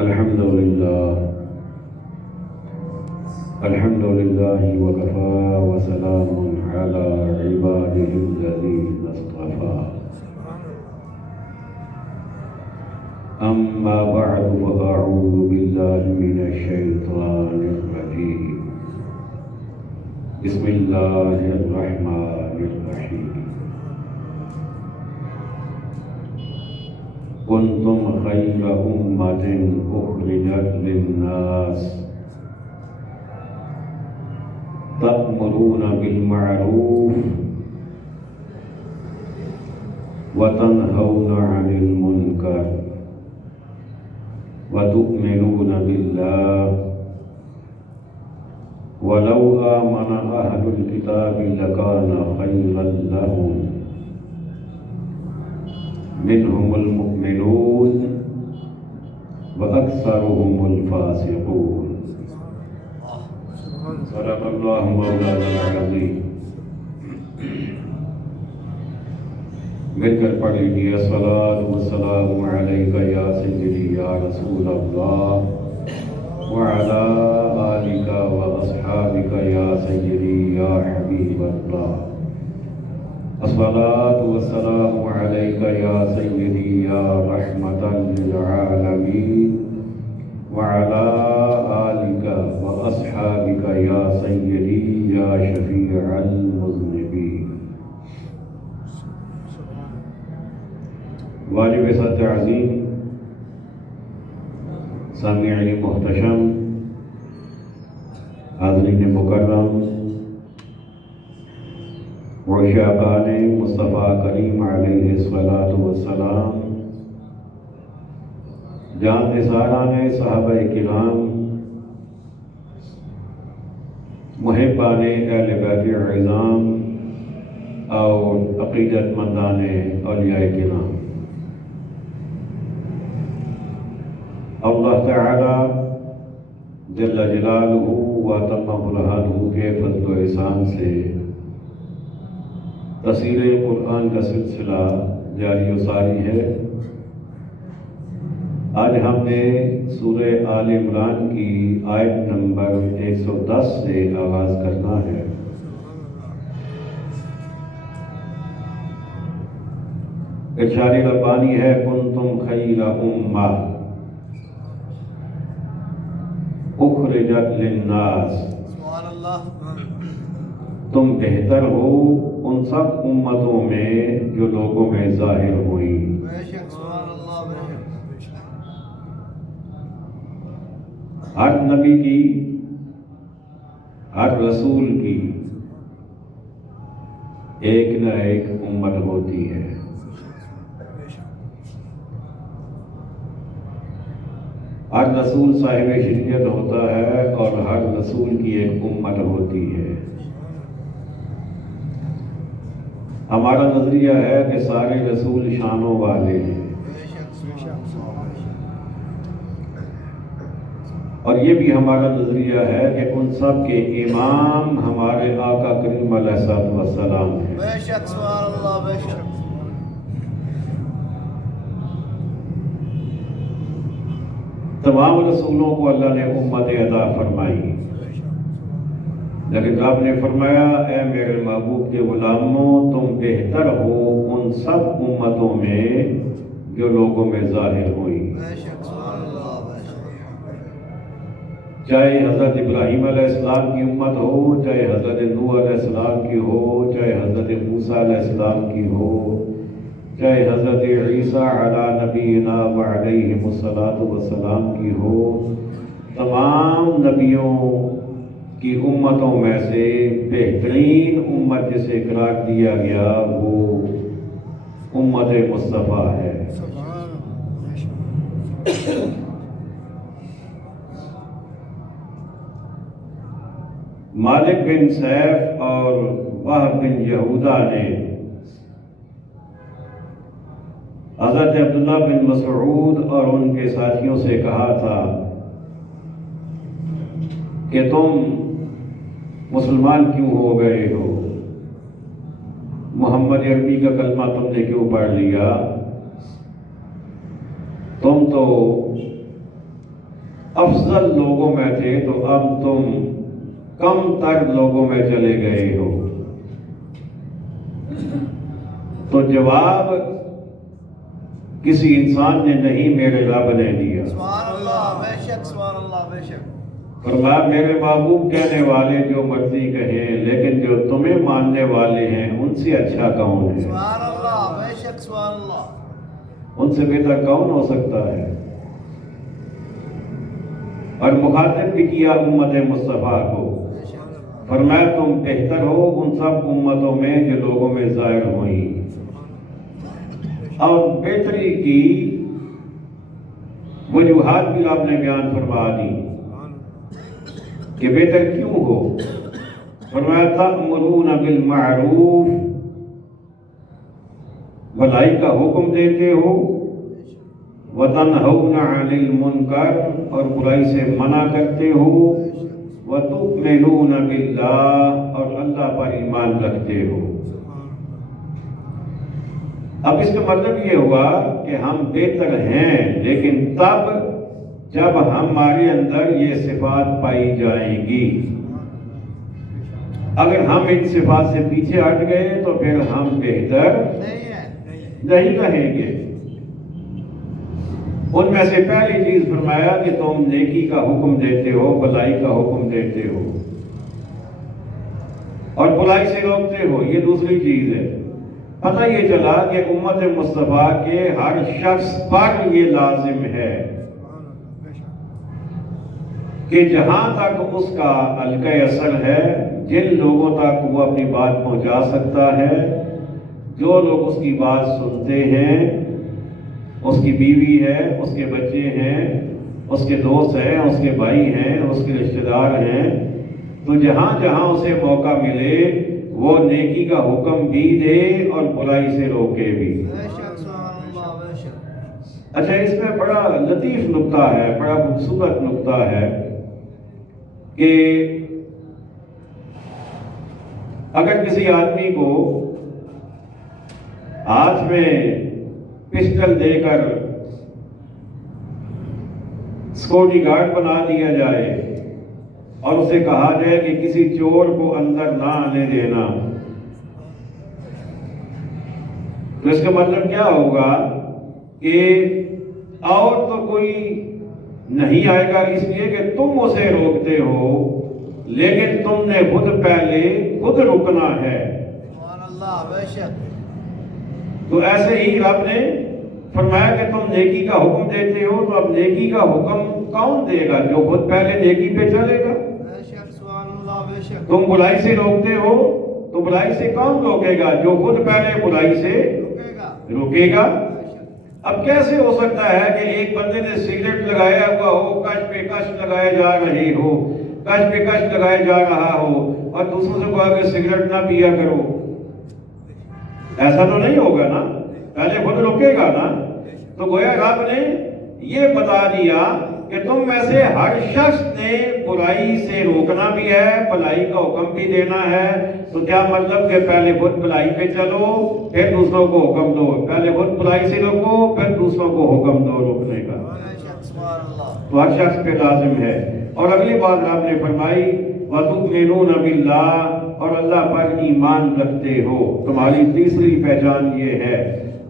الحمد لله وكفى وسلام على عباده الذين اصطفى أما بعد فأعوذ بالله من الشيطان الرجيم بسم الله الرحمن الرحيم كنتم خير أمة أخرجت للناس تأمرون بالمعروف وتنهون عن المنكر وتؤمنون بالله ولو آمن أهل الكتاب لكان خيرا لهم منهم المؤمنون وأكثرهم الفاسقون صدق الله مولانا العظيم. مل کر پڑھ لیجیے الصلاۃ والسلام علیک یا سیدی یا رسول اللہ وعلی آلک واصحابک یا سیدی یا حبیب اللہ. الصلاۃ والسلام علیک یا سیدی یا رحمۃ للعالمین وعلی آلک واصحابک یا سیدی یا شفیع المذنبین. واجب سطح عظیم، سامعین محتشم، حاضرین مکرم، عشاقان مصطفیٰ کریم علیہ الصلاۃ والسلام، جان نثاران صحابہ کرام، محبان اہل بیت عظام اور عقیدت مندان اولیاء کرام، اللہ تعالی جل جلالہ و تم برہانہ کے فضل و احسان سے تفسیر قرآن کا سلسلہ جاری و ساری ہے. آج ہم نے سورہ آل عمران کی آیت نمبر 110 سے آغاز کرنا ہے. ارشاد ربانی ہے کنتم خیر امہ اخرجت للناس، تم بہتر ہو ان سب امتوں میں جو لوگوں میں ظاہر ہوئی. ہر نبی کی، ہر رسول کی ایک نہ ایک امت ہوتی ہے. ہر رسول صاحب شریعت ہوتا ہے اور ہر رسول کی ایک امت ہوتی ہے. ہمارا نظریہ ہے کہ سارے رسول شانوں والے ہیں، اور یہ بھی ہمارا نظریہ ہے کہ ان سب کے امام ہمارے آقا کریم علیہ السلام ہیں. بے شک سبحان اللہ. بے شک تمام رسولوں کو اللہ نے امت عطا فرمائی، لیکن آپ نے فرمایا اے میرے محبوب کے غلاموں، تم بہتر ہو ان سب امتوں میں جو لوگوں میں ظاہر ہوئی. چاہے حضرت ابراہیم علیہ السلام کی امت ہو، چاہے حضرت نوح علیہ السلام کی ہو، چاہے حضرت موسیٰ علیہ السلام کی ہو، چاہے حضرت عیسیٰ علی نبینا وعلیہم الصلاۃ والسلام کی ہو. تمام نبیوں کی امتوں میں سے بہترین امت جسے قرار دیا گیا وہ امت مصطفیٰ ہے. مالک بن سیف اور وہب بن یہودہ نے حضرت عبداللہ بن مسعود اور ان کے ساتھیوں سے کہا تھا کہ تم مسلمان کیوں ہو گئے ہو؟ محمد عربی کا کلمہ تم نے کیوں پڑھ لیا؟ تم تو افضل لوگوں میں تھے تو اب تم کم تر لوگوں میں چلے گئے ہو. تو جواب کسی انسان نے نہیں، میرے رب نے دیا. سبحان اللہ، بے شک، سبحان اللہ، بے شک. فرمایا میرے محبوب کہنے والے جو مرضی کہیں، لیکن جو تمہیں ماننے والے ہیں ان سے اچھا کون ہے؟ سبحان اللہ، بے شک، سبحان اللہ. ان سے بہتر کون ہو سکتا ہے؟ اور مخاطب بھی کیا امت مصطفیٰ کو، فرمایا تم بہتر ہو ان سب امتوں میں جو لوگوں میں ظاہر ہوئی. اور بہتری کی وجوہات بھی آپ نے بیان فرما دی کہ بہتر کیوں ہو. فرمایا تأمرون بالمعروف، بھلائی کا حکم دیتے ہو، وتنہون عن المنکر، اور برائی سے منع کرتے ہو، وتؤمنون باللہ، اور اللہ پر ایمان رکھتے ہو. اب اس کا مطلب یہ ہوا کہ ہم بہتر ہیں، لیکن تب جب ہمارے اندر یہ صفات پائی جائیں گی. اگر ہم ان صفات سے پیچھے ہٹ گئے تو پھر ہم بہتر نہیں رہیں گے. ان میں سے پہلی چیز فرمایا کہ تم نیکی کا حکم دیتے ہو، بھلائی کا حکم دیتے ہو اور برائی سے روکتے ہو. یہ دوسری چیز ہے. پتہ یہ چلا کہ امت مصطفیٰ کے ہر شخص پر یہ لازم ہے کہ جہاں تک اس کا حلقہ اثر ہے، جن لوگوں تک وہ اپنی بات پہنچا سکتا ہے، جو لوگ اس کی بات سنتے ہیں، اس کی بیوی ہے، اس کے بچے ہیں، اس کے دوست ہیں، اس کے بھائی ہیں، اس کے رشتہ دار ہیں، تو جہاں جہاں اسے موقع ملے وہ نیکی کا حکم بھی دے اور برائی سے روکے بھی. اچھا، اس میں بڑا لطیف نکتہ ہے، بڑا خوبصورت نکتہ ہے کہ اگر کسی آدمی کو ہاتھ میں پسٹل دے کر سیکورٹی گارڈ بنا دیا جائے اور اسے کہا جائے کہ کسی چور کو اندر نہ آنے دینا، تو اس کا مطلب کیا ہوگا کہ اور تو کوئی نہیں آئے گا، اس لیے کہ تم اسے روکتے ہو، لیکن تم نے خود رکنا ہے. سبحان اللہ، بے شک. تو ایسے ہی رب نے فرمایا کہ تم نیکی کا حکم دیتے ہو، تو اب نیکی کا حکم کون دے گا؟ جو خود پہلے نیکی پہ چلے گا. تم برائی سے روکتے ہو تو برائی سے کون روکے گا؟ جو خود پہلے برائی سے روکے گا. اب کیسے ہو سکتا ہے کہ ایک بندے نے سگریٹ لگایا ہوا ہو، کش پہ کش لگائے جا رہے ہو، کش پہ کش لگائے جا رہا ہو، اور دوسروں سے کہا کہ سگریٹ نہ پیا کرو؟ ایسا تو نہیں ہوگا نا، پہلے خود روکے گا نا. تو گویا رب نے یہ بتا دیا کہ تم میں سے ہر شخص نے برائی سے روکنا بھی ہے، بھلائی کا حکم بھی دینا ہے. تو کیا مطلب کہ پہلے خود بھلائی پہ چلو پھر دوسروں کو حکم دو، پہلے خود بھلائی سے روکو پھر دوسروں کو حکم دو روکنے کا. تو ہر شخص پہ لازم ہے. اور اگلی بات آپ نے فرمائی وَتُؤْمِنُونَ بِاللَّهِ، اور اللہ پر ایمان رکھتے ہو. تمہاری تیسری پہچان یہ ہے.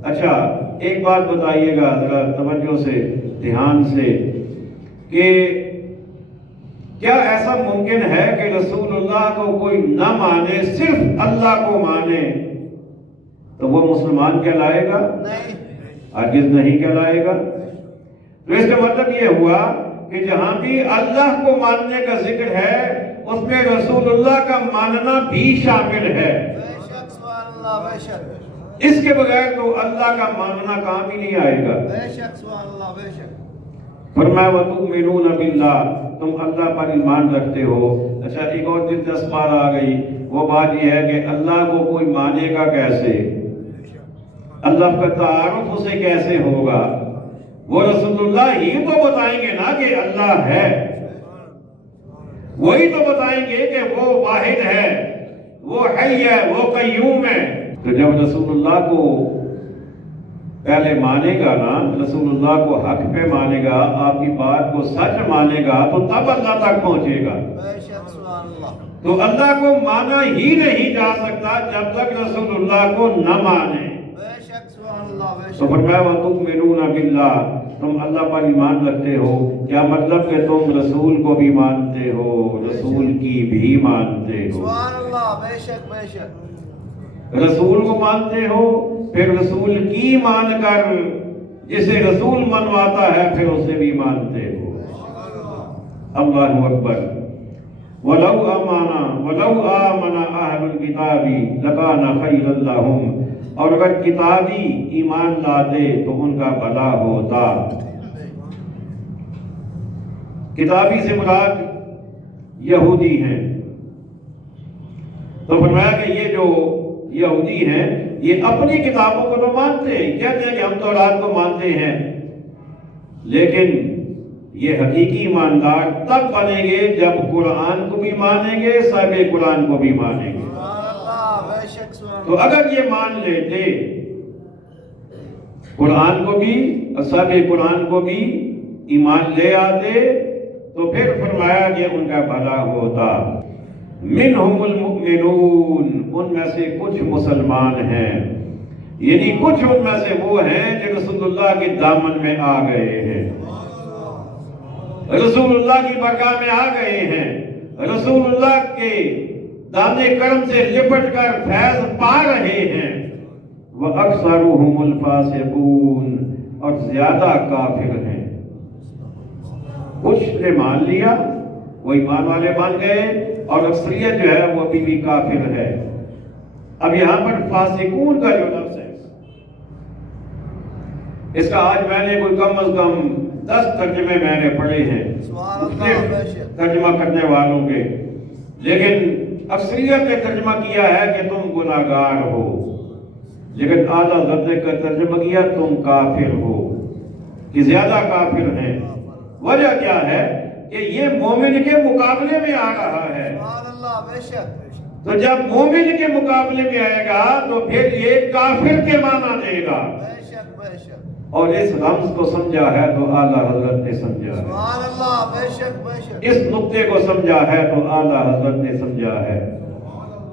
اچھا، ایک بات بتائیے گا ذرا توجہ سے، دھیان سے، کہ کیا ایسا ممکن ہے کہ رسول اللہ کو کوئی نہ مانے، صرف اللہ کو مانے تو وہ مسلمان کہلائے گا؟ ہرگز نہیں کہلائے گا. تو اس کا مطلب یہ ہوا کہ جہاں بھی اللہ کو ماننے کا ذکر ہے اس میں رسول اللہ کا ماننا بھی شامل ہے. اس کے بغیر تو اللہ کا ماننا کام ہی نہیں آئے گا. فرمایا وَتُؤْمِنُونَ بِاللَّهِ، تم اللہ پر ایمان رکھتے ہو. اچھا، ایک اور دلچسپ بات آ گئی. وہ بات یہ ہے کہ اللہ کو کوئی مانے گا کیسے؟ اللہ کا تعارف اسے کیسے ہوگا؟ وہ رسول اللہ ہی تو بتائیں گے نا کہ اللہ ہے، وہی تو بتائیں گے کہ وہ واحد ہے، وہ حی ہے، وہ قیوم ہے. تو جب رسول اللہ کو پہلے مانے گا نا، رسول اللہ کو حق پہ مانے گا، آپ کی بات کو سچ مانے گا، تو تب اللہ تک پہنچے گا۔ بے شک سبحان اللہ۔ تو اللہ کو مانا ہی نہیں جا سکتا جب تک رسول اللہ کو نہ مانے۔ بے شک سبحان اللہ بے تو شک۔ فرمایا وَتُؤْمِنُونَ بِاللَّهِ، تم اللہ پر ایمان رکھتے ہو، کیا مطلب کہ تم رسول کو بھی مانتے ہو، رسول کی بھی مانتے ہو۔ سبحان اللہ بے شک بے شک۔ رسول کو مانتے ہو، پھر رسول کی مان کر جسے رسول منواتا ہے پھر اسے بھی مانتے ہو۔ اللہ اکبر۔ وَلَوْ آمَنَ أَهْلُ الْكِتَابِ لَكَانَ خَيْرًا لَهُمْ، اور اگر کتابی ایمان لاتے تو ان کا بھلا ہوتا۔ کتابی سے مراد یہودی ہیں۔ تو فرمایا کہ یہ جو یہودی ہیں یہ اپنی کتابوں کو تو مانتے ہیں، کہتے ہیں کہ ہم تورات کو مانتے ہیں، لیکن یہ حقیقی ایماندار تب بنیں گے جب قرآن کو بھی مانیں گے، صاحب قرآن کو بھی مانیں گے۔ سبحان اللہ بے شک سبحان تو اگر یہ مان لیتے قرآن کو بھی، صاحب قرآن کو بھی ایمان لے آتے، تو پھر فرمایا کہ ان کا بھلا ہوتا۔ منہم المؤمنون، ان میں سے کچھ مسلمان ہیں، یعنی کچھ ان میں سے وہ ہیں جو رسول اللہ کے دامن میں آ گئے ہیں، رسول اللہ کی برگاہ میں آ گئے ہیں، رسول اللہ کے دانے کرم سے لپٹ کر فیض پا رہے ہیں۔ وَأَكْثَرُهُمُ الْفَاسِقُونَ، اور زیادہ کافر ہیں۔ کچھ نے مان لیا، وہ ایمان والے بن گئے، اور اکثریت جو ہے وہ ابھی بھی کافر ہے۔ اب یہاں پر فاسقون کا جو لفظ ہے، اس کا آج میں نے کوئی کم از کم 10 ترجمے میں نے پڑھے ہیں سبحان اللہ بے شک۔ ترجمہ کرنے والوں کے، لیکن اکثریت نے ترجمہ کیا ہے کہ تم گناہگار ہو، لیکن اعلیٰ درجے کا ترجمہ کیا تم کافر ہو، کہ زیادہ کافر ہیں۔ وجہ کیا ہے کہ یہ مومن کے مقابلے میں آ رہا ہے۔ سبحان اللہ بے شک۔ تو جب مومن کے مقابلے میں آئے گا تو پھر یہ کافر کے معنی دے گا۔ بے شک بے شک۔ اور اس رمز کو سمجھا ہے تو اعلیٰ حضرت نے سمجھا ہے، سبحان اللہ بے شک بے شک۔ اس نقطے کو سمجھا ہے تو اعلیٰ حضرت نے سمجھا ہے۔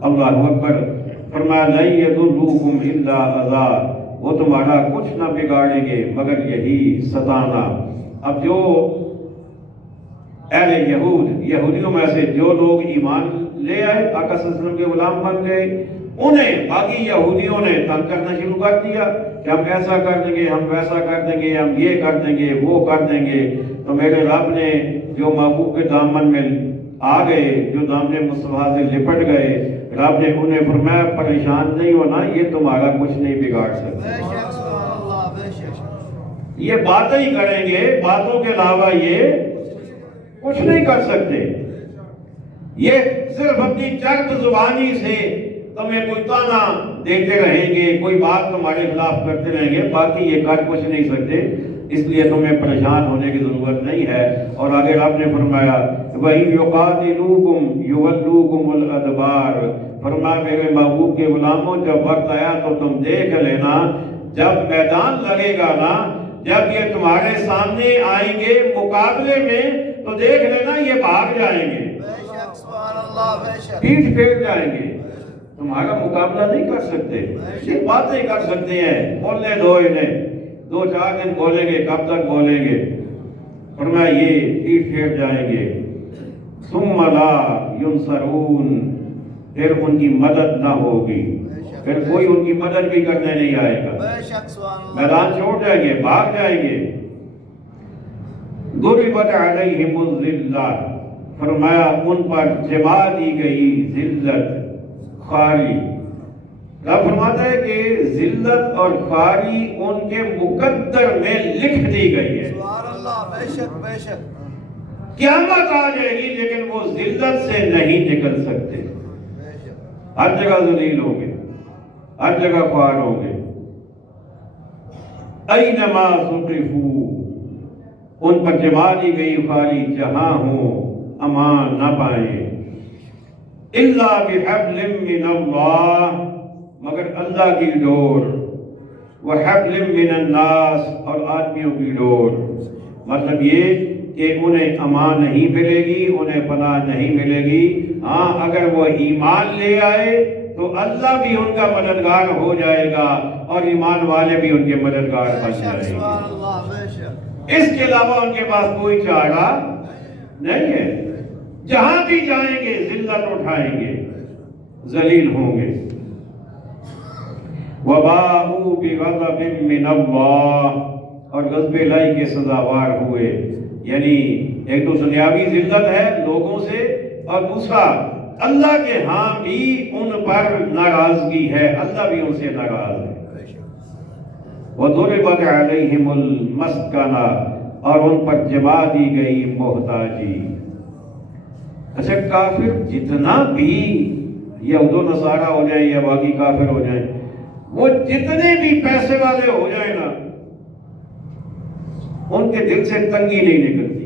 اللہ اکبر۔ فرمایا لَن يَضُرُّوكُمْ إِلَّا أَذًى، وہ تمہارا کچھ نہ بگاڑیں گے مگر یہی ستانا۔ اب جو اہل یہودیوں میں سے جو لوگ ایمان لے آئے، آقا صلی اللہ علیہ وسلم کے غلام بن گئے، انہیں باقی یہودیوں نے تنگ کرنا شروع کر دیا کہ ہم ایسا کر دیں گے، ہم ویسا کر دیں گے، ہم یہ کر دیں گے، وہ کر دیں گے۔ تو میرے رب نے جو محبوب کے دامن میں آ گئے، جو دامن مصطفیٰ سے لپٹ گئے، رب نے انہیں فرمایا پریشان نہیں ہونا، یہ تمہارا کچھ نہیں بگاڑ سکتے۔ بے شک سبحان اللہ بے شک۔ یہ باتیں ہی کریں گے، باتوں کے علاوہ یہ کچھ نہیں کر سکتے۔ یہ صرف اپنی چرب زبانی سے تمہیں کوئی تانا دیتے رہیں گے، کوئی بات تمہارے خلاف کرتے رہیں گے، باقی یہ کر کچھ نہیں سکتے، اس لیے تمہیں پریشان ہونے کی ضرورت نہیں ہے۔ اور آگے رب نے فرمایا وَإِن يُقَاتِلُوكُمْ يُوَلُّوكُمُ الْأَدْبَارَ، فرمایا میرے محبوب کے غلاموں جب وقت آیا تو تم دیکھ لینا، جب میدان لگے گا نا، جب یہ تمہارے سامنے آئیں گے مقابلے میں، تو دیکھ لینا یہ بھاگ جائیں گے، بے شک سبحان اللہ بے شک۔ پیٹھ پھیر جائیں گے، تمہارا مقابلہ نہیں کر سکتے، یہ باتیں کر سکتے ہیں، بولنے دو انہیں، 2-4 دن بولیں گے، کب تک بولیں گے؟ فرمایا یہ پیٹھ پھیر جائیں گے۔ ثم لا ينصرون، پھر ان کی مدد نہ ہوگی، پھر کوئی ان کی مدد بھی کرنے نہیں آئے گا، بے شک سبحان اللہ۔ میدان چھوڑ جائیں گے، بھاگ جائیں گے۔ ضربت علیہم الذلہ، فرمایا ان پر جما دی گئی ذلت، خواری۔ رب فرماتا ہے کہ ذلت اور خواری ان کے مقدر میں لکھ دی گئی ہے۔ سبحان اللہ بے شک بے شک۔ قیامت آ جائے گی لیکن وہ ذلت سے نہیں نکل سکتے، بے شک۔ ہر جگہ ذلیل ہوں گے، ہر جگہ خوار ہوں گے۔ اینما ثقفوا، ان پر جما دی گئی خواری جہاں ہوں امان نہ پائیں۔ الا بحبل من اللہ، مگر اللہ کی ڈور، وحبل من الناس، اور آدمیوں کی ڈور۔ مطلب یہ کہ انہیں امان نہیں ملے گی، انہیں پناہ نہیں ملے گی۔ ہاں اگر وہ ایمان لے آئے تو اللہ بھی ان کا مددگار ہو جائے گا اور ایمان والے بھی ان کے مددگار بے بن شک جائیں گے۔ سبحان اللہ بے شک اس کے علاوہ ان کے پاس کوئی چارہ نہیں ہے۔ جہاں بھی جائیں گے ذلت اٹھائیں گے، ذلیل ہوں گے۔ وَبَاءُوا بِغَضَبٍ مِّنَ اللَّهِ، اور غضب الہی کے سزاوار ہوئے۔ یعنی ایک تو دنیاوی ذلت ہے لوگوں سے، اور دوسرا اللہ کے ہاں بھی ان پر ناراضگی ہے، اللہ بھی ان سے ناراض ہے۔ وَضُرِبَتْ عَلَيْهِمُ الْمَسْكَنَةُ، اور ان پر جما دی گئی محتاجی۔ اچھا کافر جتنا بھی یہود و نصارہ ہو جائیں یا باقی کافر ہو جائیں، وہ جتنے بھی پیسے والے ہو جائیں نا، ان کے دل سے تنگی نہیں نکلتی۔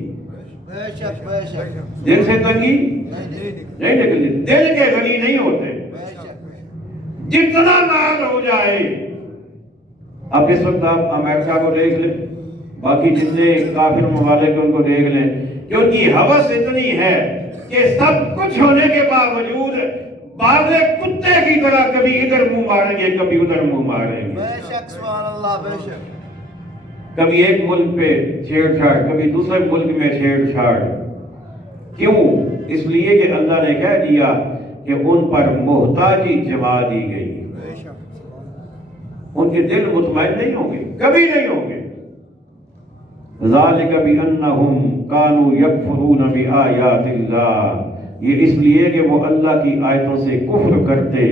بے شک بے شک دل سے تنگی نہیں نہیں نکلتی، دل کے غنی نہیں ہوتے۔ بے شک جتنا مال ہو جائے، اب اس وقت آپ امریکہ کو دیکھ لیں، باقی جتنے کافر ممالک ان کو دیکھ لیں، کہ ان کی ہوس اتنی ہے کہ سب کچھ ہونے کے باوجود باغ کتے کی طرح کبھی ادھر منہ ماریں گے، کبھی ادھر منہ ماریں گے، بے شک سبحان اللہ بے شک کبھی ایک ملک پہ چھیڑ چھاڑ، کبھی دوسرے ملک میں چھیڑ چھاڑ۔ کیوں؟ اس لیے کہ اللہ نے کہہ دیا کہ ان پر محتاجی جما دی گئی، بے شک ان کے دل مطمئن نہیں ہوں گے، کبھی نہیں ہوں گے۔ ذَلِكَ بِأَنَّهُمْ كَانُوا يَكْفُرُونَ بِآيَاتِ اللَّهِ، یہ اس لیے کہ وہ اللہ کی آیتوں سے کفر کرتے،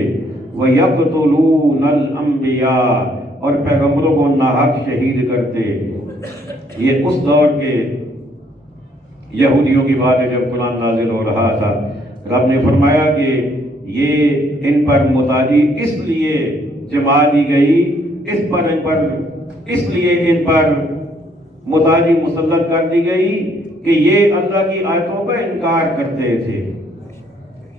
وَيَقْتُلُونَ الْأَنْبِيَاءَ، اور پیغمبروں کو ناحق شہید کرتے۔ یہ اس دور کے یہودیوں کی بات ہے جب قرآن نازل ہو رہا تھا۔ رب نے فرمایا کہ یہ ان پر محتاجی اس لیے جما دی گئی، اس لیے ان پر محتاجی مسلط کر دی گئی کہ یہ اللہ کی آیتوں کا انکار کرتے تھے،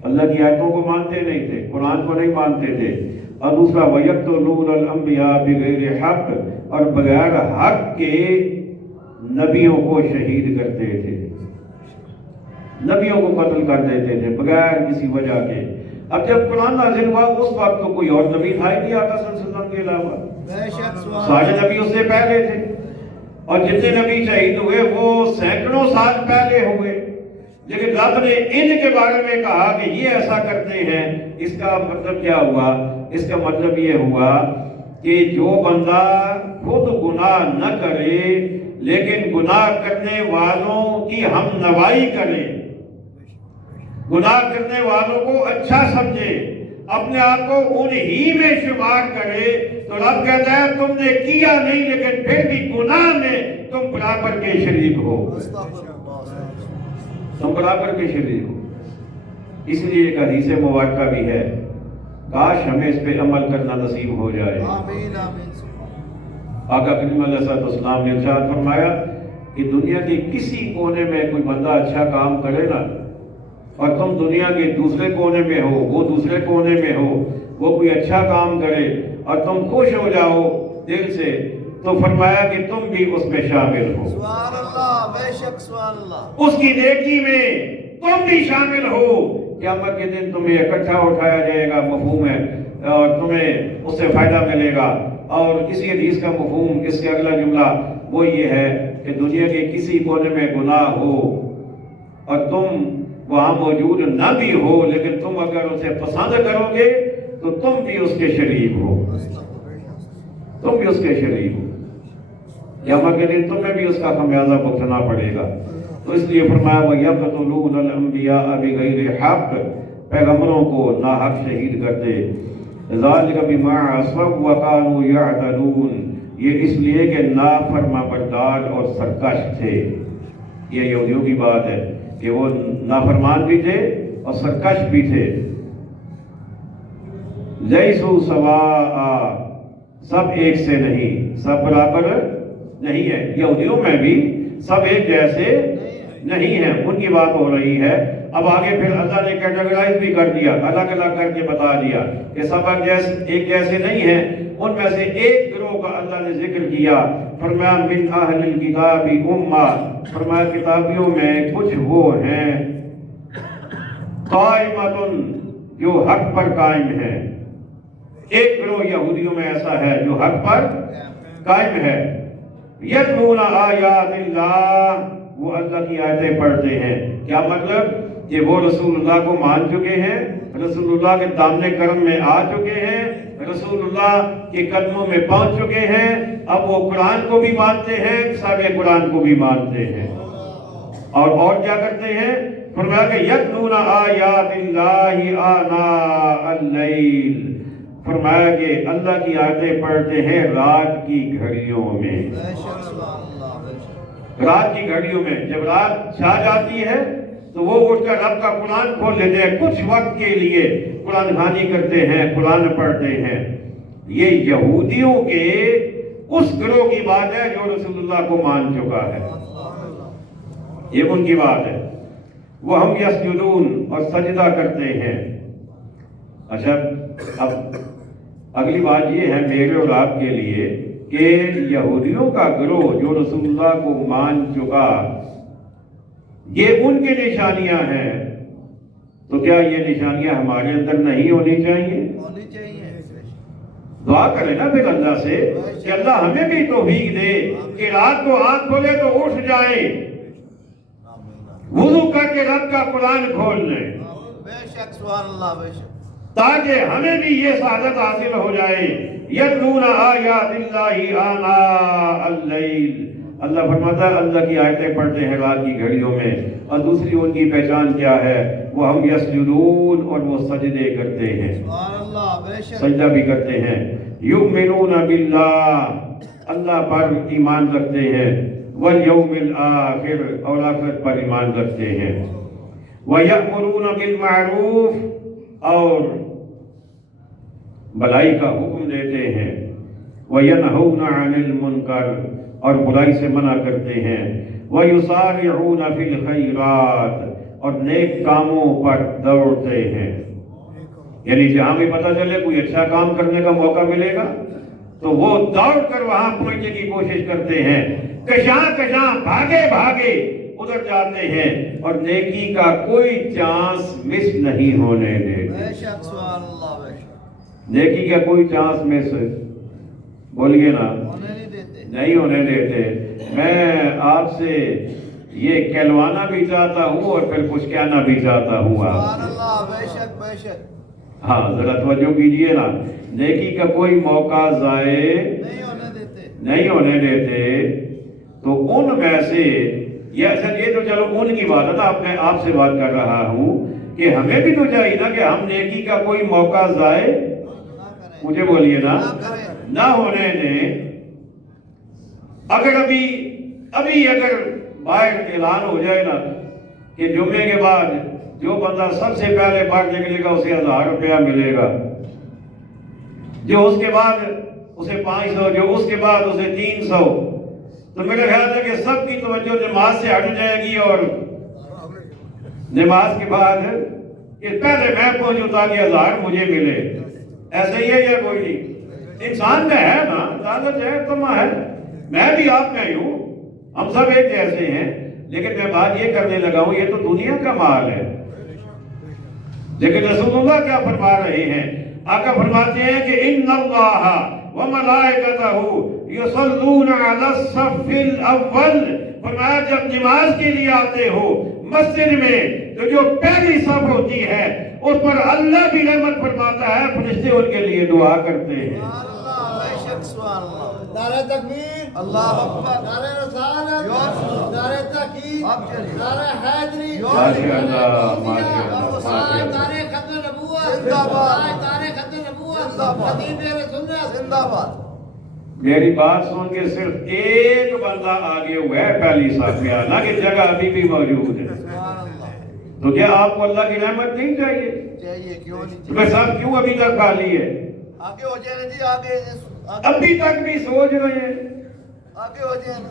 اللہ کی آیتوں کو مانتے نہیں تھے، قرآن کو نہیں مانتے تھے۔ اور دوسرا وَيَقْتُلُونَ الْأَنْبِيَاءَ بِغَيْرِ حَقٍّ، اور بغیر حق کے نبیوں کو شہید کرتے تھے، نبیوں کو قتل کر دیتے تھے بغیر کسی وجہ کے۔ اب جب قرآن نازل ہوا اس وقت تو کوئی اور نبی تھا ہی نہیں آقا صلی اللہ علیہ وسلم کے علاوہ، بے شک سبحان سارے نبی اس سے پہلے تھے، اور جتنے نبی شہید ہوئے وہ سینکڑوں سال پہلے ہوئے، لیکن رب نے ان کے بارے میں کہا کہ یہ ایسا کرتے ہیں۔ اس کا مطلب کیا ہوا؟ اس کا مطلب یہ ہوا کہ جو بندہ خود گناہ نہ کرے لیکن گناہ کرنے والوں کی ہم نوائی کرے، گناہ کرنے والوں کو اچھا سمجھے، اپنے آپ کو انہی میں شمار کرے، تو رب کہتا ہے تم نے کیا نہیں لیکن پھر بھی گناہ میں تم برابر کے شریک ہو، استغفر اللہ تم برابر کے شریک ہو۔ اس لیے ایک حدیث مبارکہ بھی ہے، کاش ہمیں اس پہ عمل کرنا نصیب ہو جائے۔ آمین آمین آقا کریم علیہ السلام نے ارشاد فرمایا کہ دنیا کے کسی کونے میں کوئی بندہ اچھا کام کرے نا، اور تم دنیا کے دوسرے کونے میں ہو، وہ دوسرے کونے میں ہو، وہ کوئی اچھا کام کرے اور تم خوش ہو جاؤ دل سے، تو فرمایا کہ تم بھی اس میں شامل ہو، سبحان اللہ بے شک سبحان اللہ اس کی نیکی میں تم بھی شامل ہو۔ قیامت کے دن تمہیں اکٹھا اٹھایا جائے گا، مفہوم ہے، اور تمہیں اس سے فائدہ ملے گا۔ اور کسی حدیث کا مفہوم، اس کے اگلا جملہ وہ یہ ہے کہ دنیا کے کسی کونے میں گناہ ہو اور تم وہاں موجود نہ بھی ہو، لیکن تم اگر اسے پسند کرو گے تو تم بھی اس کے شریک ہو، تم بھی اس کے شریک ہو۔ قیامت کے دن تمہیں بھی اس کا خمیازہ بھگتنا پڑے گا۔ تو اس لیے فرمایا وَيَقْتُلُونَ الْأَنْبِيَاءَ بِغَيْرِ حَقٍّ، پیغمبروں کو ناحق شہید کرتے۔ ذَلِكَ بِمَا عَصَوْا وَكَانُوا يَعْتَدُونَ، یہ اس لیے کہ نافرما بردار اور سرکش تھے۔ یہ یہودیوں کی بات ہے کہ وہ نافرمان بھی تھے اور سرکش بھی تھے۔ لَيْسُوا سَوَاءً، سب ایک سے نہیں، سب برابر نہیں ہے۔ یہودیوں میں بھی سب ایک جیسے نہیں ہیں، ان کی بات ہو رہی ہے۔ اب آگے پھر اللہ نے کیٹیگرائز بھی کر دیا، الگ الگ کر کے بتا دیا کہ سب ایک جیسے نہیں ہیں۔ ان میں سے ایک گروہ کا اللہ نے ذکر کیا، فرمایا من اہل الکتاب امہ، فرمایا کتابیوں میں کچھ وہ ہیں قائمۃ، جو حق پر قائم ہے۔ ایک گروہ یہودیوں میں ایسا ہے جو حق پر قائم ہے، یتلون آیات اللہ، وہ اللہ کی آیتیں پڑھتے ہیں۔ کیا مطلب؟ کہ وہ رسول اللہ کو مان چکے ہیں، رسول اللہ کے دامن کرم میں آ چکے ہیں، رسول اللہ کے قدموں میں پہنچ چکے ہیں، اب وہ قرآن کو بھی مانتے ہیں، سارے قرآن کو بھی مانتے ہیں۔ اور کیا کرتے ہیں؟ فرمایا کہ یتلون آیات اللہ آناء اللیل، فرمایا کہ اللہ کی آیتیں پڑھتے ہیں رات کی گھڑیوں میں۔ بے شک سبحان اللہ، بے شک۔ رات کی گھڑیوں میں جب رات چھا جاتی ہے تو وہ اٹھ کر رب کا قرآن کھول لیتے ہیں، کچھ وقت کے لیے قرآن خوانی کرتے ہیں، قرآن پڑھتے ہیں۔ یہ یہودیوں کے اس گروہ کی بات ہے جو رسول اللہ کو مان چکا ہے، یہ ان کی بات ہے۔ وہ ہم یسجدون، اور سجدہ کرتے ہیں۔ اچھا، اب اگلی بات یہ ہے میرے اور آپ کے لیے کہ یہودیوں کا گروہ جو رسول اللہ کو مان چکا، یہ ان کی نشانیاں ہیں، تو کیا یہ نشانیاں ہمارے اندر نہیں ہونی چاہیے؟ ہونی چاہیے۔ دعا کریں نا پھر اللہ سے کہ اللہ ہمیں بھی توفیق دے کہ رات کو آنکھ کھولے تو اٹھ جائیں، وضو کر کے رب کا قرآن کھول لیں، بے شک سبحان اللہ، بے شک، تاکہ ہمیں بھی یہ سعادت حاصل ہو جائے۔ یتلون آیات اللہ آناء اللیل، اللہ فرماتا ہے اللہ کی آیتیں پڑھتے ہیں رات کی گھڑیوں میں۔ اور دوسری ان کی پہچان کیا ہے؟ وہ ہم یسجدون، اور وہ سجدے کرتے ہیں، سبحان اللہ، بے شک، سجدہ بھی کرتے ہیں۔ یؤمنون باللہ، اللہ پر ایمان رکھتے ہیں، والیوم الآخر، اور آخرت پر ایمان رکھتے ہیں۔ وَيَأْمُرُونَ بِالْمَعْرُوفِ، اور بھلائی کا حکم دیتے ہیں۔ وَيَنْهَوْنَ عَنِ الْمُنْكَرِ، اور برائی سے منع کرتے ہیں۔ وَيُسَارِعُونَ فِي الْخَيْرَاتِ، اور نیک کاموں پر دوڑتے ہیں۔ یعنی جہاں بھی پتہ چلے کوئی اچھا کام کرنے کا موقع ملے گا تو وہ دوڑ کر وہاں پہنچنے کی کوشش کرتے ہیں، کشاں بھاگے بھاگے ادھر جاتے ہیں، اور نیکی کا کوئی چانس مس نہیں ہونے دیتے۔ بے شک سبحان اللہ، بے شک، نیکی کا کوئی چانس مس، بولیے نا، ہونے نہیں دیتے۔ نہیں ہونے دیتے۔ میں آپ سے یہ کہلوانا بھی چاہتا ہوں اور پھر کچھ کہنا بھی چاہتا ہوں آپ سبحان سے۔ اللہ، بے شک، بے شک، ہاں ذرا توجہ کیجئے نا، نیکی کا کوئی موقع ضائع نہیں ہونے دیتے۔ نہیں ہونے دیتے۔ تو ان میں سے یہ تو چلو ان کی بات ہے نا، میں آپ سے بات کر رہا ہوں کہ ہمیں بھی تو چاہیے نا کہ ہم نیکی کا کوئی موقع ضائع، نہ کریں، مجھے بولیے نا، نہ کریں۔ نہ ہونے دیں۔ اگر ابھی اگر باہر اعلان ہو جائے نا کہ جمعے کے بعد جو بندہ سب سے پہلے باہر نکلے گا اسے 1000 روپیہ ملے گا، جو اس کے بعد اسے 500، جو اس کے بعد اسے 300، تو میرا خیال ہے کہ سب کی توجہ نماز سے ہٹ جائے گی، اور نماز کے بعد کہ پہلے میں پہنچوں تاکہ 1000 مجھے ملے۔ ایسے ہی ہے یا کوئی نہیں؟ انسان میں ہے نا، عادت ہے، تمہ ہے، میں بھی آپ میں ہی ہوں، ہم سب ایک جیسے ہیں، لیکن میں بات یہ کرنے لگا ہوں یہ تو دنیا کا مال ہے، لیکن رسول اللہ کیا فرما رہے ہیں؟ آقا فرماتے ہیں کہ ان اللہ وملائکتہ یصلون علی الصف الاول، فرمایا جب نماز کے لیے آتے ہو مسجد میں تو جو پہلی صف ہوتی ہے اس پر اللہ بھی رحمت فرماتا ہے، فرشتے ان کے لیے دعا کرتے ہیں۔ سبحان اللہ، بے شک سبحان اللہ، نعرہ تکبیر، اللہ اکبر، نعرہ رسالت، نعرہ تحقیق، نعرہ حیدری، ماشاء اللہ، ماشاء اللہ، نعرہ ختم نبوت، زندہ باد، نعرہ ختم نبوت، زندہ باد، خطیب سنت، زندہ باد۔ میری بات سن کے صرف ایک بندہ آگے ہوا ہے پہلی صف میں، حالانکہ جگہ ابھی بھی موجود ہے۔ سبحان اللہ، تو کیا آپ کو اللہ کی رحمت نہیں چاہیے؟ چاہیے، کیوں نہیں تو چاہیے؟ میں صاحب کیوں ابھی تک خالی ہے؟ آگے ہو جائے جی، آگے ابھی تک بھی سوچ رہے ہیں؟ آگے ہو جائے نا۔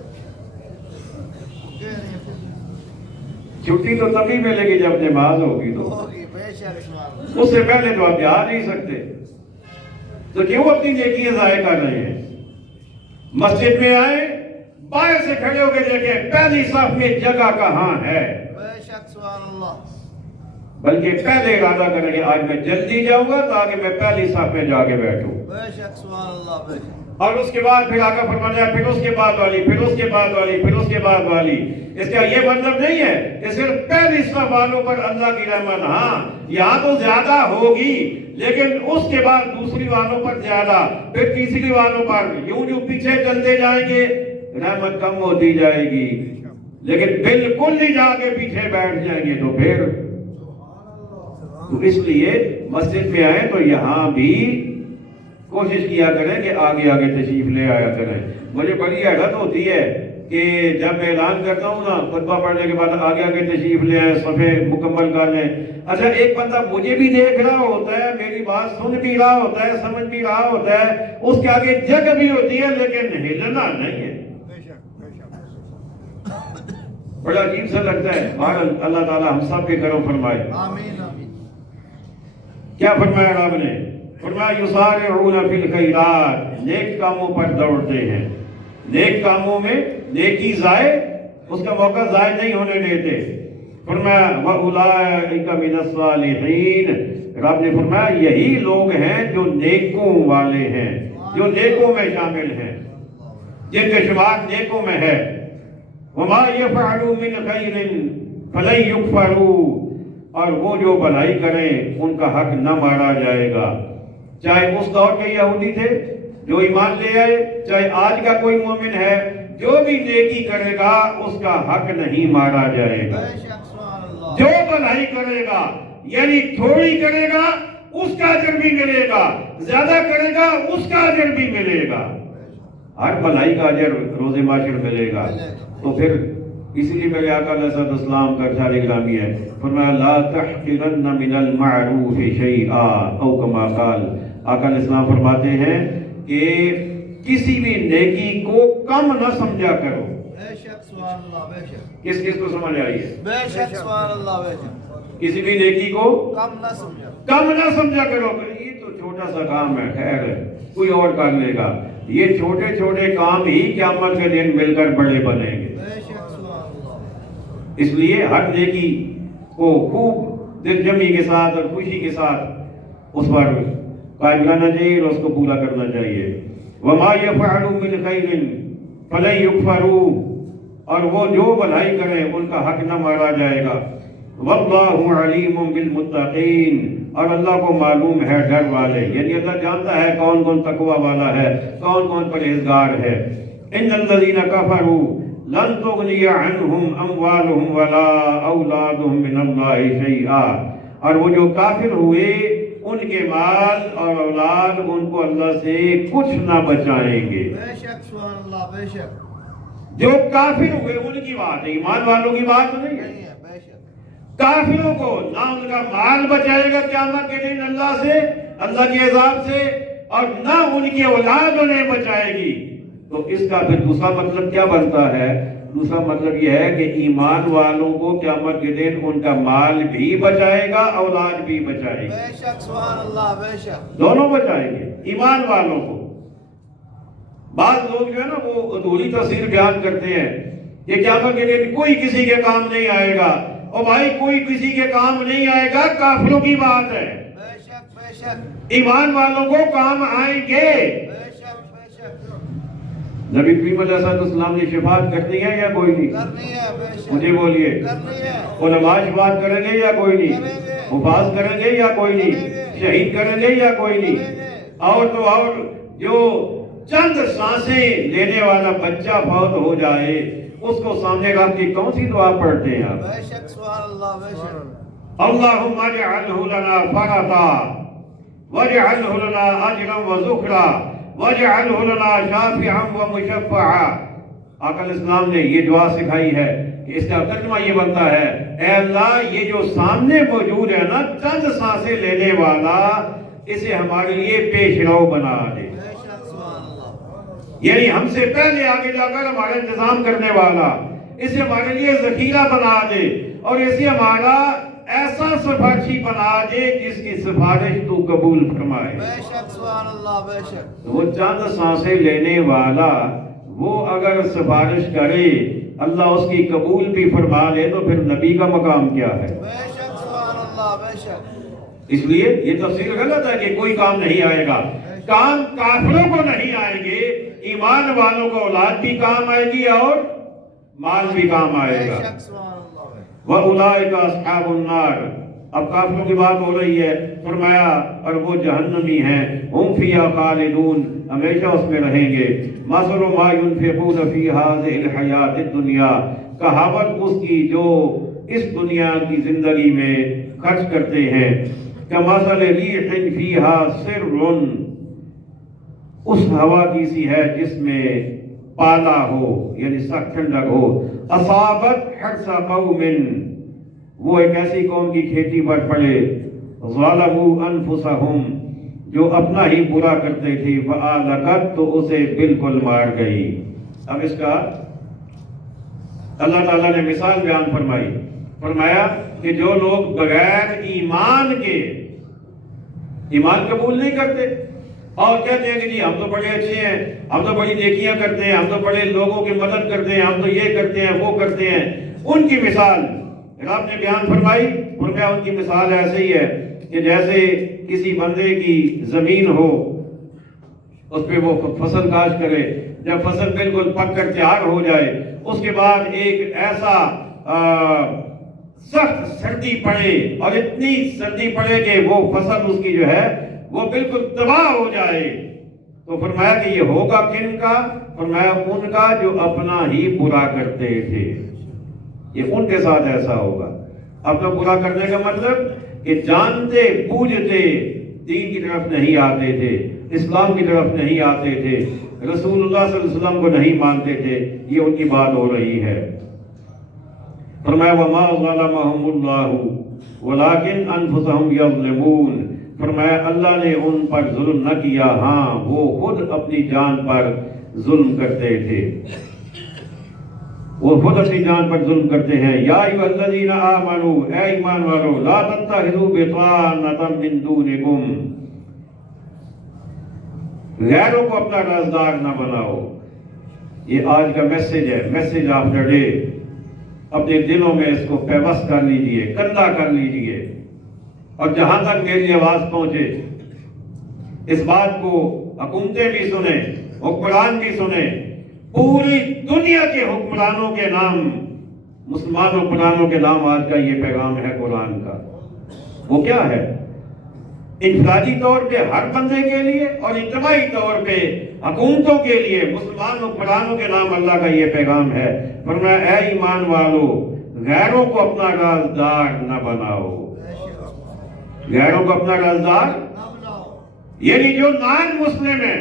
چھٹی تو تبھی ملے گی جب نماز ہوگی تو ہوگی بے شک سبحان اللہ اس سے پہلے تو آپ جا نہیں سکتے تو کیوں اپنی نیکیاں ضائع کر رہے ہیں مسجد میں آئے باہر سے کھڑے ہو کے دیکھیں پہلی صف میں جگہ کہاں ہے بے شک سبحان اللہ بلکہ پہلے ارادہ کریں کہ آج میں جلدی جاؤں گا تاکہ میں پہلی صف میں جا کے بیٹھوں بے شک سبحان اللہ بے شک اور اس کے بعد پھر آقا فرمایا پھر اس کے بعد والی پھر اس کے بعد والی پھر اس کے بعد والی اس کا یہ مطلب نہیں ہے کہ صرف پہلی صف والوں پر اللہ کی رحمت ہاں یہاں تو زیادہ ہوگی لیکن اس کے بعد دوسری والوں پر زیادہ پھر تیسری والوں پر یوں پیچھے چلتے جائیں گے رحمت کم ہوتی جائے گی لیکن بالکل نہیں جا کے پیچھے بیٹھ جائیں گے تو پھر تو اس لیے مسجد میں آئے تو یہاں بھی کوشش کیا کریں کہ آگے آگے تشریف لے آیا کریں مجھے بڑی حیرت ہوتی ہے کہ جب میں اعلان کرتا ہوں نا خطبہ پڑھنے کے بعد آگے آگے تشریف لے آئے صفحے مکمل کر لیں اچھا ایک بندہ مجھے بھی دیکھ رہا ہوتا ہے میری بات سن بھی رہا ہوتا ہے سمجھ بھی رہا ہوتا ہے اس کے آگے جگہ بھی ہوتی ہے لیکن ہلنا نہیں ہے بڑا عجیب سا لگتا ہے اللہ تعالیٰ ہم سب کے کرم فرمائے آمین آمین کیا فرمایا رب نے فرمایا یسارعون فی الخیرات نیک کاموں پر دوڑتے ہیں نیک کاموں میں نیکی ضائع اس کا موقع ضائع نہیں ہونے دیتے فرمایا وَأُولَئِكَ مِنَ الصَّالِحِينَ رب نے فرمایا یہی لوگ ہیں جو نیکوں والے ہیں جو نیکوں میں شامل ہیں جن کے شمار نیکوں میں ہے وَمَا يَفْعَلُوا مِنْ خَيْرٍ فَلَنْ يُكْفَرُوا اور وہ جو بھلائی کریں ان کا حق نہ مارا جائے گا چاہے اس دور کے یہودی تھے جو ایمان لے آئے چاہے آج کا کوئی مومن ہے جو بھی نیکی کرے گا اس کا حق نہیں مارا جائے گا بے شک سبحان اللہ جو بھلائی کرے گا یعنی تھوڑی کرے گا اس کا اجر بھی ملے گا زیادہ کرے گا اس کا اجر بھی ملے گا ہر بھلائی کا اجر روز محشر ملے گا تو پھر اسی لیے میرے آقا علیہ السلام کا ارشاد گرامی ہے فرمایا لا تحقرن من المعروف شیئا او کما قال آقا علیہ السلام فرماتے ہیں کہ کسی بھی نیکی کو کم نہ سمجھا کرو بے شک سبحان اللہ بے شک کس کس کو سمجھ آئی ہے بے شک سبحان اللہ بے شک کسی بھی نیکی کو کم نہ سمجھا کم نہ سمجھا کرو یہ تو چھوٹا سا کام ہے خیر ہے کوئی اور کر لے گا یہ چھوٹے چھوٹے کام ہی قیامت کے دن مل کر بڑے بنیں گے بے شک سبحان اللہ اس لیے ہر نیکی کو خوب دل جمی کے ساتھ اور خوشی کے ساتھ اس پر قائم رہنا چاہیے اور اس کو پورا کرنا چاہیے وَمَا يَفْعَلُوا مِنْ خَيْرٍ فَلَنْ يُكْفَرُوا اور وہ جو بھلائی کریں ان کا حق نہ مارا جائے گا وَاللَّهُ عَلِيمٌ بِالْمُتَّقِينَ اور اللہ کو معلوم ہے ڈر والے یعنی اللہ جانتا ہے کون کون تقوی والا ہے کون کون پرہیزگار ہے إِنَّ الَّذِينَ كَفَرُوا لَن تُغْنِيَ عَنْهُمْ أَمْوَالُهُمْ وَلَا أَوْلَادُهُمْ مِنَ اللَّهِ شَيْئًا اور وہ جو کافر ہوئے ان کے مال اور اولاد ان کو اللہ سے کچھ نہ بچائیں گے بے شک سبحان اللہ بے شک جو کافر ہوئے ان کی بات ہے ایمان والوں کی بات نہیں ہے نہیں ہے بے شک کافروں کو نہ ان کا مال بچائے گا قیامت کے دن اللہ سے اللہ کے عذاب سے اور نہ ان کی اولاد انہیں بچائے گی تو اس کا پھر دوسرا مطلب کیا بنتا ہے دوسرا مطلب یہ ہے کہ ایمان والوں کو قیامت کے دن ان کا مال بھی بچائے گا اولاد بھی بچائے گا بے شک سبحان اللہ بے شک دونوں بچائیں گے ایمان والوں کو بعض لوگ جو ہے نا وہ ادھوری تفسیر بیان کرتے ہیں کہ قیامت کے دن کوئی کسی کے کام نہیں آئے گا اور بھائی کوئی کسی کے کام نہیں آئے گا کافروں کی بات ہے بے شک ایمان والوں کو کام آئیں گے بے شک نبی کریم علیہ السلام نے شفاعت کرنی ہے یا کوئی نہیں کرنی ہے بے شک مجھے بولیے کرنی ہے علماء شفاعت کریں گے یا کوئی نہیں کریں گے حفاظ کریں گے یا کوئی نہیں شہید کریں گے یا کوئی نہیں اور تو اور جو چند سانسیں لینے والا بچہ فوت ہو جائے اس کو سامنے رکھ کے کون سی دعا پڑھتے ہیں آپ بے شک سبحان اللہ بے شک اللہم اجعلہ لنا فرطا واجعلہ لنا اجرا وذخرا واجعلہ لنا شافعا ومشفعا آقا علیہ السلام نے یہ دعا سکھائی ہے کہ اس کا ترجمہ یہ بنتا ہے اے اللہ یہ جو سامنے موجود ہے نا چند سانسیں لینے والا اسے ہمارے لیے پیش رو بنا دے بے شک سبحان اللہ یعنی ہم سے پہلے آگے جا کر ہمارا انتظام کرنے والا اسے ہمارے لیے ذخیرہ بنا دے اور اسے ہمارا ایسا سفارشی بنا دے جس کی سفارش تو قبول فرمائے۔ بے شک سبحان اللہ بے شک۔ وہ چند سانسیں لینے والا وہ اگر سفارش کرے اللہ اس کی قبول بھی فرما لے تو پھر نبی کا مقام کیا ہے؟ بے شک سبحان اللہ بے شک۔ اس لیے یہ تفسیر غلط ہے کہ کوئی کام نہیں آئے گا۔ کام کافروں کو نہیں آئیں گے، ایمان والوں کو اولاد بھی کام آئے گی اور مال بھی کام آئے بے گا۔ شک سبحان اللہ۔ وَأُولَئِكَ أَصْحَابُ النَّارِ، اب کافروں کی بات ہو رہی ہے، فرمایا اور وہ جہنمی ہیں، ہم فیہا خالدون، ہمیشہ اس میں رہیں گے۔ مَثَلُ مَا يُنْفِقُونَ فِي هَذِهِ الْحَيَاةِ الدُّنْيَا، کہاوت اس کی جو اس دنیا کی زندگی میں خرچ کرتے ہیں، كَمَثَلِ رِيحٍ فِيهَا سِرٌّ، اس ہوا کی سی ہے جس میں پالا ہو یعنی سخت ٹھنڈک ہو، اصابت حرث قوم، وہ ایک ایسی قوم کی کھیتی پر پڑے، ظالموا انفسہم، جو اپنا ہی برا کرتے تھے، فآلقت، تو اسے بالکل مار گئی۔ اب اس کا اللہ تعالیٰ نے مثال بیان فرمائی، فرمایا کہ جو لوگ بغیر ایمان کے ایمان قبول نہیں کرتے اور کہتے ہیں کہ جی ہم تو بڑے اچھے ہیں، ہم تو بڑی نیکیاں کرتے ہیں، ہم تو بڑے لوگوں کی مدد کرتے ہیں، ہم تو یہ کرتے ہیں وہ کرتے ہیں، ان کی مثال رب نے بیان فرمائی، فرمایا ان کی مثال ایسے ہی ہے کہ جیسے کسی بندے کی زمین ہو، اس پہ وہ فصل کاشت کرے، جب فصل بالکل پک کر تیار ہو جائے اس کے بعد ایک ایسا سخت سردی پڑے اور اتنی سردی پڑے کہ وہ فصل اس کی جو ہے وہ بالکل تباہ ہو جائے، تو فرمایا کہ یہ ہوگا کن کا؟ فرمایا ان کا جو اپنا ہی برا کرتے تھے، یہ ان کے ساتھ ایسا ہوگا۔ اپنا برا کرنے کا مطلب کہ جانتے بوجھتے دین کی طرف نہیں آتے تھے، اسلام کی طرف نہیں آتے تھے، رسول اللہ صلی اللہ علیہ وسلم کو نہیں مانتے تھے، یہ ان کی بات ہو رہی ہے۔ فرمایا وَمَا ظَلَمَهُمُ اللَّهُ وَلَكِنْ أَنفُسَهُمْ يَظْلِمُونَ، فرمایا اللہ نے ان پر ظلم نہ کیا، ہاں وہ خود اپنی جان پر ظلم کرتے تھے، وہ خود اپنی جان پر ظلم کرتے ہیں۔ یا ایھا الذین آمنوا، اے ایمان والو، لا تتخذوا بطانۃ من دونکم، غیروں کو اپنا رازدار نہ بناؤ۔ یہ آج کا میسج ہے، میسج آف دا ڈے، اپنے دلوں میں اس کو پیوست کر لیجئے، کندہ کر لیجئے، اور جہاں تک میری آواز پہنچے اس بات کو حکومتیں بھی سنیں، حکمران بھی سنیں، پوری دنیا کے حکمرانوں کے نام، مسلمان حکمرانوں کے نام آج کا یہ پیغام ہے قرآن کا۔ وہ کیا ہے؟ انفرادی طور پہ ہر بندے کے لیے اور اجتماعی طور پہ حکومتوں کے لیے مسلمان حکمرانوں کے نام اللہ کا یہ پیغام ہے، فرمایا اے ایمان والو غیروں کو اپنا رازدار نہ بناؤ، غیروں کو اپنا رازدار، یعنی جو نان مسلم ہے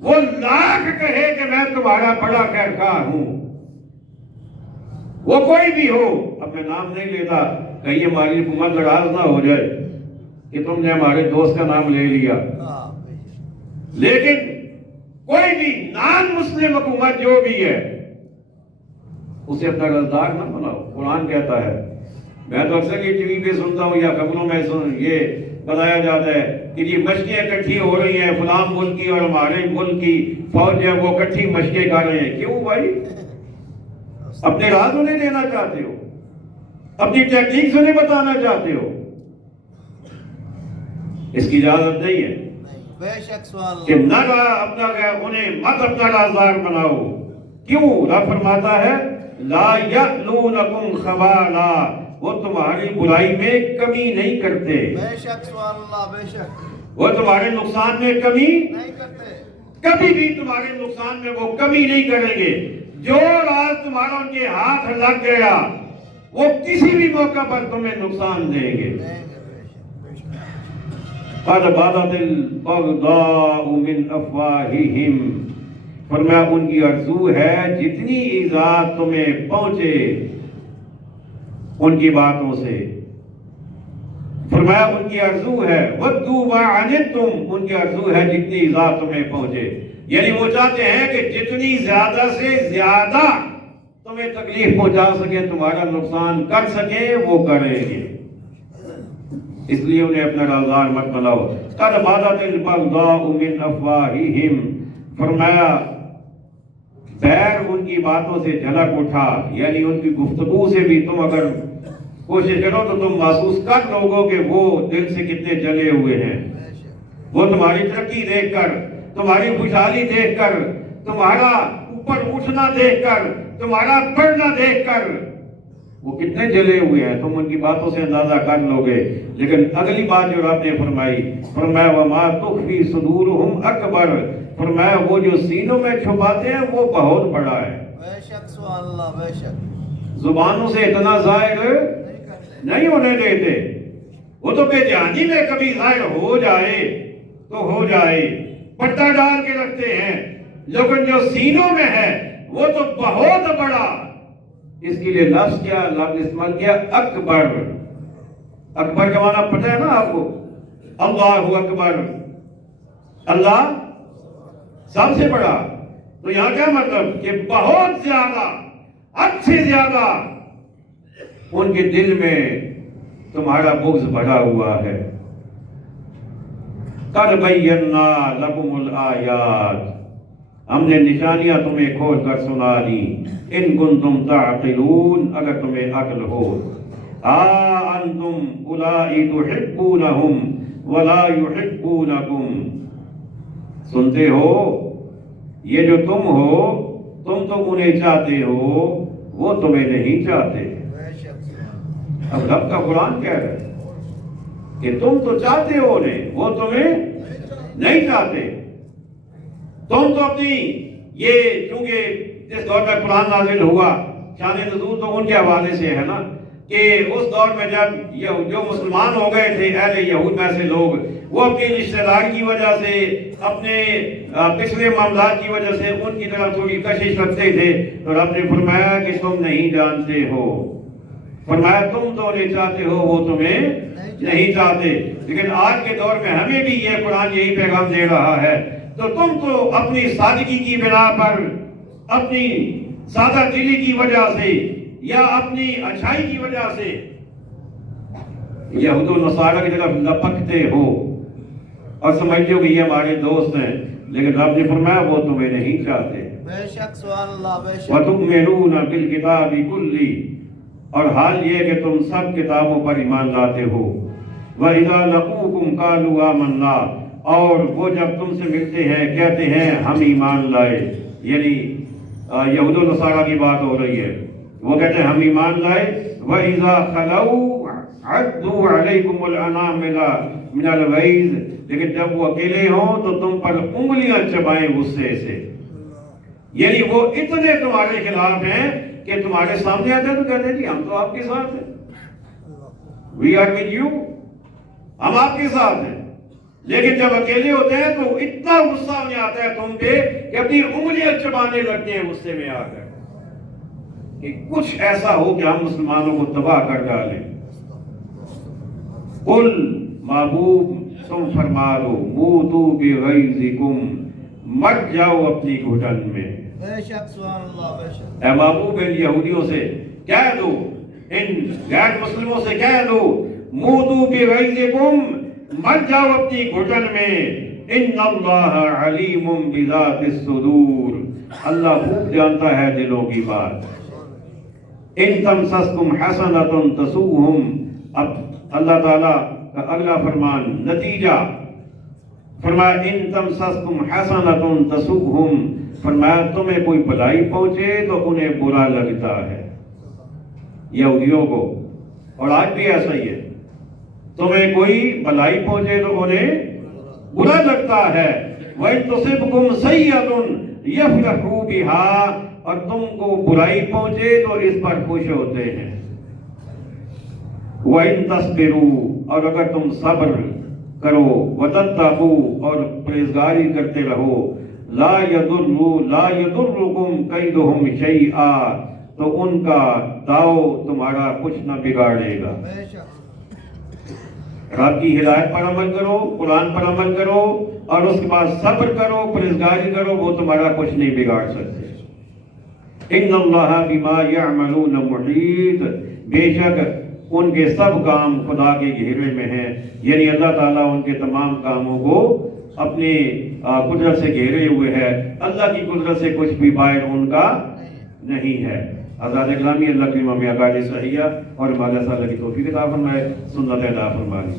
وہ لاکھ کہے کہ میں تمہارا بڑا خیر خواہ ہوں، وہ کوئی بھی ہو، اب میں نام نہیں لیتا کہیں ہماری حکومت ناراض نہ ہو جائے کہ تم نے ہمارے دوست کا نام لے لیا، لیکن کوئی بھی نان مسلم حکومت جو بھی ہے اسے اپنا رازدار نہ بناؤ۔ قرآن کہتا ہے، میں تو اکثر یہ ٹی وی پہ سنتا ہوں یا خبروں میں یہ بتایا جاتا ہے کہ یہ مشقیں اکٹھی ہو رہی ہیں، فلاں ملک کی اور ہمارے ملک کی فوج ہے وہ اکٹھی مشقیں کر رہے ہیں۔ کیوں بھائی؟ اپنے راز انہیں دینا چاہتے ہو، اپنی ٹیکنیک انہیں بتانا چاہتے ہو، اس کی اجازت نہیں ہے بے شک سوال کہ نہ اپنا انہیں مت اپنا رازدار بناؤ۔ کیوں؟ رب فرماتا ہے لا یألونکم خبالا، وہ تمہاری برائی میں کمی نہیں کرتے، بے شک سبحان اللہ بے شک، وہ تمہارے نقصان میں کمی نہیں کرتے، کبھی بھی تمہارے نقصان میں وہ کمی نہیں کریں گے۔ جو راز تمہارا ان کے ہاتھ لگ گیا وہ کسی بھی موقع پر تمہیں نقصان دیں گے۔ قد بدت البغضاء من افواہہم، فرمایا ان کی آرزو ہے جتنی ایذا تمہیں پہنچے ان کی باتوں سے، فرمایا ان کی آرزو ہے وَدُّوا مَا عَنِتُّمْ، ان کی آرزو ہے جتنی ایذا تمہیں پہنچے، یعنی وہ چاہتے ہیں کہ جتنی زیادہ سے زیادہ تمہیں تکلیف پہنچا سکے, تمہارا نقصان کر سکے, وہ کریں گے. اس لیے انہیں اپنا رازدار مت بناؤ. قد بدت البغضاء من افواہہم, فرمایا بیر ان کی باتوں سے جھلک اٹھا, یعنی ان کی گفتگو سے بھی تم اگر کوشش کرو تو تم محسوس کر لو گے کہ وہ دل سے کتنے جلے ہوئے ہیں. وہ تمہاری ترقی دیکھ کر, تمہاری خوشحالی دیکھ کر, تمہارا اوپر اٹھنا دیکھ کر, تمہارا بڑھنا دیکھ کر وہ کتنے جلے ہوئے ہیں, تم ان کی باتوں سے اندازہ کر لو گے. لیکن اگلی بات جو رب نے فرمایا وما تخفی صدورہم اکبر, فرمایا وہ جو سینوں میں چھپاتے ہیں وہ بہت بڑا ہے. بے شک سبحان اللہ, بے شک. زبانوں سے اتنا ظاہر نہیں ہونے دیتے, وہ تو بے دھیانی میں کبھی ظاہر ہو جائے تو ہو جائے, پٹا ڈال کے رکھتے ہیں, لیکن جو سینوں میں ہے وہ تو بہت بڑا. اس کے لیے لفظ کیا لفظ استعمال کیا, اکبر. اکبر کا معنی پتہ ہے نا آپ کو, اللہ اکبر, اللہ سب سے بڑا. تو یہاں کیا مطلب کہ بہت زیادہ, حد سے زیادہ ان کے دل میں تمہارا بغض بھرا ہوا ہے. قد بینا لکم الآیات, ہم نے نشانیاں تمہیں کھول کر سنا دی. ان کنتم تعقلون, اگر تمہیں عقل ہو. انتم اولائی تحبونہم ولا یحبونکم, سنتے ہو یہ جو تم ہو, تم تو انہیں چاہتے ہو, وہ تمہیں نہیں چاہتے. بے شک سبحان اب رب کا قرآن کہہ رہا ہے کہ تم تو چاہتے ہو انہیں, وہ تمہیں نہیں چاہتے. تم تو اپنی یہ, چونکہ جس دور میں قرآن نازل ہوا, شان نزول تو ان کے حوالے سے ہے نا, کہ اس دور میں جب جو مسلمان ہو گئے تھے اہل یہود میں سے لوگ, وہ اپنی رشتہ دار کی وجہ سے, اپنے پچھلے معاملات کی وجہ سے ان کی طرف تھوڑی کشش رکھتے تھے. تو رب نے فرمایا کہ تم نہیں جانتے ہو, فرمایا تم تو انہیں چاہتے ہو, وہ تمہیں نہیں چاہتے. لیکن آج کے دور میں ہمیں بھی یہ قرآن یہی پیغام دے رہا ہے. تو تم تو اپنی سادگی کی بنا پر, اپنی سادہ دلی کی وجہ سے یا اپنی اچھائی کی وجہ سے یہود و نصارہ کی طرف لپکتے ہو اور سمجھتے ہو کہ یہ ہمارے دوست ہیں. لیکن رب نے فرمایا وہ تمہیں نہیں چاہتے. بے شک سبحان اللہ, بے شک. وَتُؤْمِنُونَ بِالْكِتَابِ كُلِّهِ, اور حال یہ کہ تم سب کتابوں پر ایمان لاتے ہو. وَإِذَا لَقُوكُمْ قَالُوا آمَنَّا, اور وہ جب تم سے ملتے ہیں کہتے ہیں ہم ایمان لائے. یعنی یہود و نصارہ کی بات ہو رہی ہے, وہ کہتے ہیں ہم ایمان لائے. وَإِذَا خَلَوْا عَدُّوا عَلَيْكُمُ الْأَنَامِلَ مِنَ الْغَيْظِ, لیکن جب وہ اکیلے ہوں تو تم پر انگلیاں چبائیں غصے سے. یعنی وہ اتنے تمہارے خلاف ہیں کہ تمہارے سامنے آتے ہیں تو کہتے ہیں جی ہم تو آپ کے ساتھ ہیں, وی آر ود یو, ہم آپ کے ساتھ ہیں. لیکن جب اکیلے ہوتے ہیں تو اتنا غصہ انہیں آتا ہے تم پہ کہ اپنی انگلیاں چبانے لگتے ہیں غصے میں آ کر کہ کچھ ایسا ہو کہ ہم مسلمانوں کو تباہ کر ڈالیں. قل, محبوب تم فرما دو, موتو بغیظکم, مر جاؤ اپنی گھٹن میں. بے شک سبحان اللہ, بے شک. اے محبوب ان یہودیوں سے کہہ دو, ان غیر مسلموں سے کہہ دو, موتو بغیظکم, مر جاؤ اپنی گھٹن میں. ان اللہ علیم بذات الصدور, اللہ خوب جانتا ہے دلوں کی بات. ان تمسسکم حسنۃ تسؤہم, اب اللہ تعالیٰ کا اگلا فرمان نتیجہ فرمایا ان تمسسکم حسنۃ تسؤہم, فرمایا تمہیں کوئی بھلائی پہنچے تو انہیں برا لگتا ہے یہودیوں کو, اور آج بھی ایسا ہی ہے. تمہیں کوئی بھلائی پہنچے تو انہیں برا لگتا ہے. وَإِن تُصِبْكُمْ سَيِّئَةٌ يَفْرَحُوا بِهَا, اور تم کو برائی پہنچے تو اس پر خوش ہوتے ہیں. وَإِن تَصْبِرُوا, اور اگر تم صبر کرو, وَتَتَّقُوا, اور پرہیزگاری کرتے رہو, لَا يَضُرُّكُمْ كَيْدُهُمْ شَيْئًا, تو ان کا داؤ تمہارا کچھ نہ بگاڑے گا. بے شک. رب کی ہدایت پر عمل کرو, قرآن پر عمل کرو, اور اس کے بعد صبر کرو, پرہیزگاری کرو, وہ تمہارا کچھ نہیں بگاڑ سکتے. ان اللہ بما یعملون محیط، بے شک ان کے سب کام خدا کے گھیرے میں ہیں، یعنی اللہ تعالیٰ ان کے تمام کاموں کو اپنی قدرت سے گھیرے ہوئے ہے، اللہ کی قدرت سے کچھ بھی باہر ان کا نہیں ہے۔ آزاد اکلامی اللہ کی امام عقائد صحیحہ اور ہمارے اللہ کی توفیق عطا فرمائے، سنت عطا فرمائے۔